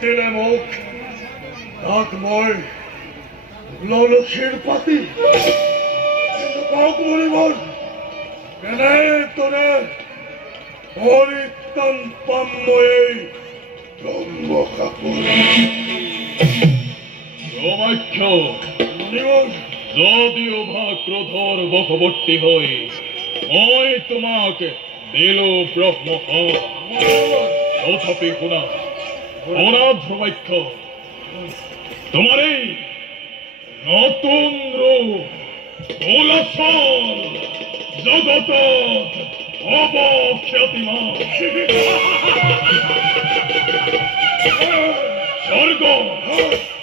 দিলে মোক তাক মই ললসীৰ পাতি কওক মৰিবৰ কেনেদৰে পৰিত্ৰাণ পাম মই যদিও বা ক্ৰোধৰ বশৱৰ্তী হৈ মই তোমাক দিলো ব্ৰহ্ম তথাপি শুনা ধ্ৰুবাক্ষ তোমাৰ এই নতুন ৰূপ তোলাচল জগতত হব খ্যাতিমান স্বৰ্গ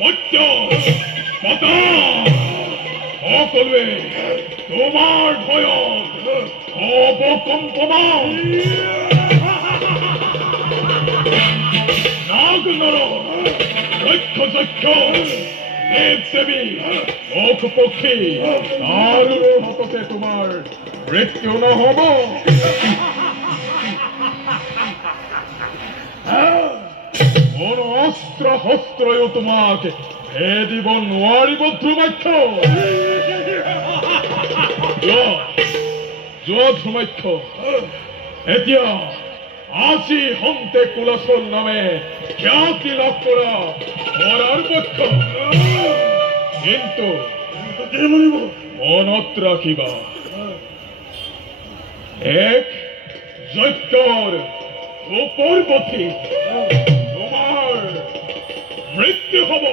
মৰ্ত্য পাতাল সকলোৱে তোমাৰ ভয়ত হব কম্পমান নাগ নৰ ৰক্ষ যক্ষ দেৱ দেৱী মুখ পক্ষী আৰু হততে তোমাৰ মৃত্যু নহব কোন অস্ত্ৰ শস্ত্ৰও তোমাক ভেদিব নোৱাৰিব ধ্ৰুমাক্ষ যোৱা ধ্ৰুমাক্ষ এতিয়া আজি হন্তে কুলাচল নামে খ্যাতি লাভ কৰা মৰাৰ পক্ষ কিন্তু মনত ৰাখিবা এক যজ্ঞৰ ৰূপৰ পথি তোমাৰ মৃত্যু হব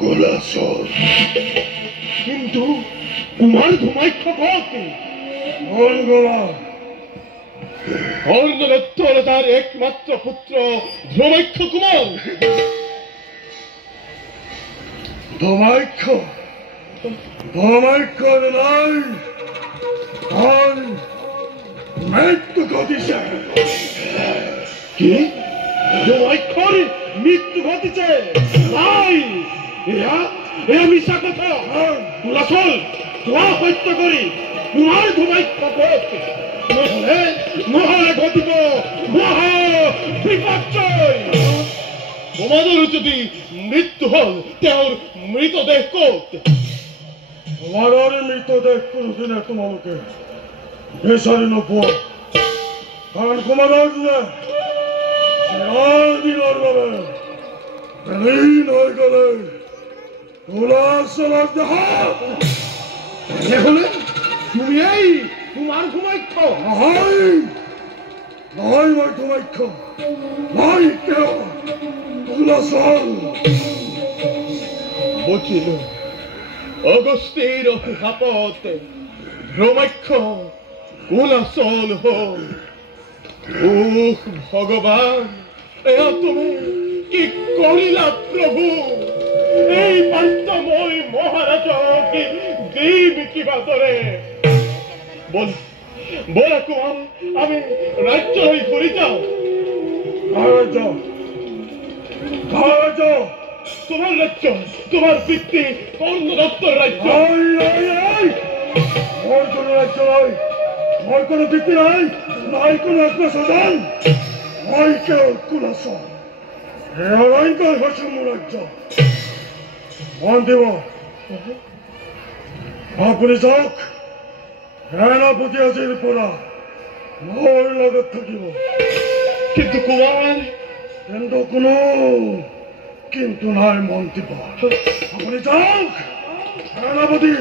কুলাসর। কিন্তু কুমার ধুমাইক্ষ ককে কোন গোমা? কর্ণদত্ত হল তার একমাত্র পুত্র ধুমাইক্ষ কুমার। ধমাইক্ষ ধমাইক্ষ নাই, আর মৃত্যু ঘটিছে। কি ধুমাইক্ষর মৃত্যু ঘটিছে? নাই, এরা মিশা কথা। কুলাসল তোরা সত্য করি কুমার ধুমাইক্ষ ককে, নহলে ঘটিব মহা বিপর্যয়। তোমাদের যদি মৃত্যু হল তেওঁৰ মৃতদেহ ক'ত? তোমাৰ মৃতদেহ কোনোদিনে তোমালোকে বেচাৰি নোপোৱা, কাৰণ কুমাৰৰ দিনে দিনৰ বাবে বিলীন হৈ গ'লে কুলাচলৰ দেহত। হলে তুমি এই কুমার ধুমাইক্ষ? নহয় নহয়, মই ধুমাইক্ষ, মই তেওঁ কুলাচল। বুঝিল, অগস্তির অভিশাপত ধুমাইক্ষ কুলাচল হল। ওহ ভগবান, এয়া তুমি কি কৰিলা প্ৰভু? এই পাঞ্চময় মহাৰাজক দিম কিবা দৰে। বলা কুমার, আমি রাজ্য হয়ে ঘুরে যাও। কারাজ কারাজ তোমার রাজ্য, তোমার পিতৃ কর্ণদত্তর রাজ্য। মোর কোনো রাজ্য নয়, মোর কোনো পিতৃ নাই, নাই কোনো আত্মস্বজন। মই কেৱল কুলাচল, অৰণ্যই হৈছে মোৰ ৰাজ্য। মন দিব, আপুনি যাওক, সেনাপতি আজিৰ পৰা মোৰ লগত থাকিব। কিন্তু কুমাৰ, কিন্তু কোনো কিন্তু নাই মন্ত্ৰী। আপনি যাওক সেনাপতি।